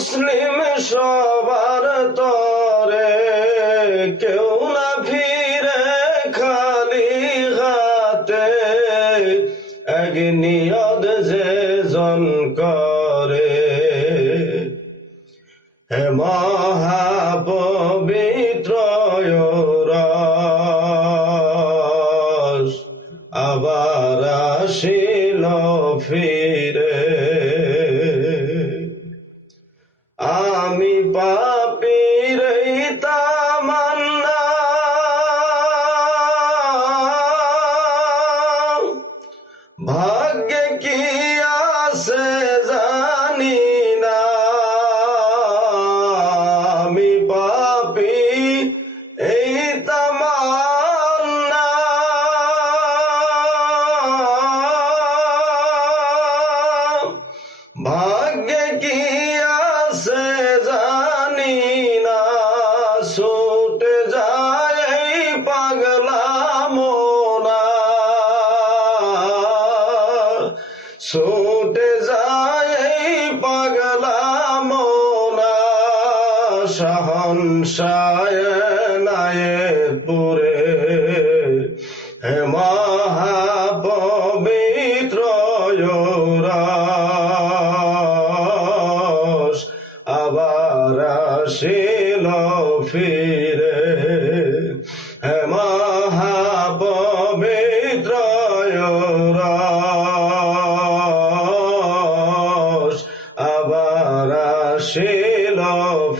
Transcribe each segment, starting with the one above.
মুসলিম সবার তরে কেউ না ফিরে খালি হাতে। এক নিয়ত যে জন করে হে ছুটে যায় এই পাগলা মোনা। সহন পুরে হে মহাপবিত্র রস আবার আসিল ফিরে। হে মহাপবিত্র রস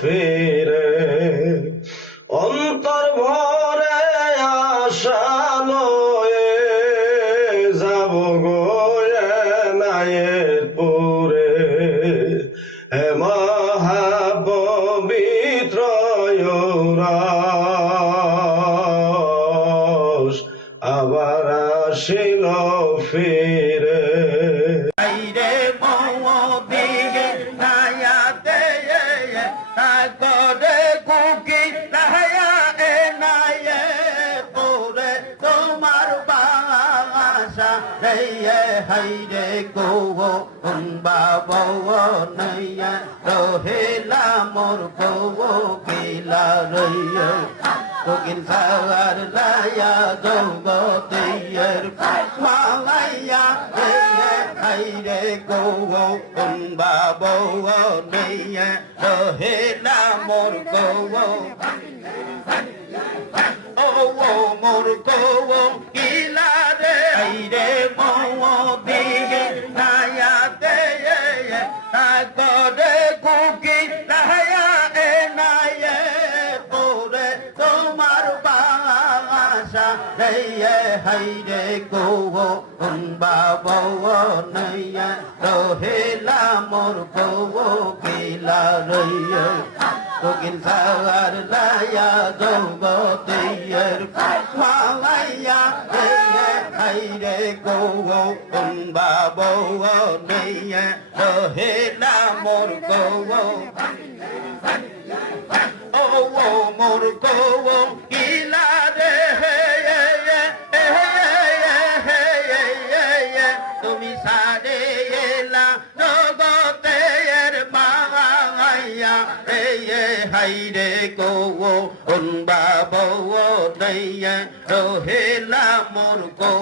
ফিরে পরে তোমার বাসা রে হাইরে গো বাবো নাইয়া রহেলা মোর গো কিলা রইয়া কোকিল খাওয়ার লায়া জগতের মালাইয়া হাইরে গো কুম্বা বৌ নেইয়া রহেলা মোর গো ও ও মোর গো কিলা রে। হাইরে মৌ দিগে নায়া দে তাগরে কুকি লাহায়া এ, নায়ে পরে তোমার বাসা রে হাইরে গো বাবো নইয়া রহেলা মোর গো গিলা রইয়া। কোকিল খাওয়ার লায়া জগতের মালাইয়া রে হাইরে গো বাবো নইয়া রহেলা মোর গো ও ও মোর গো গিলা রে তুমি সারে এলা জগতের হাইরে গো অনবা বৌ দইয়া রহেলা মোর গো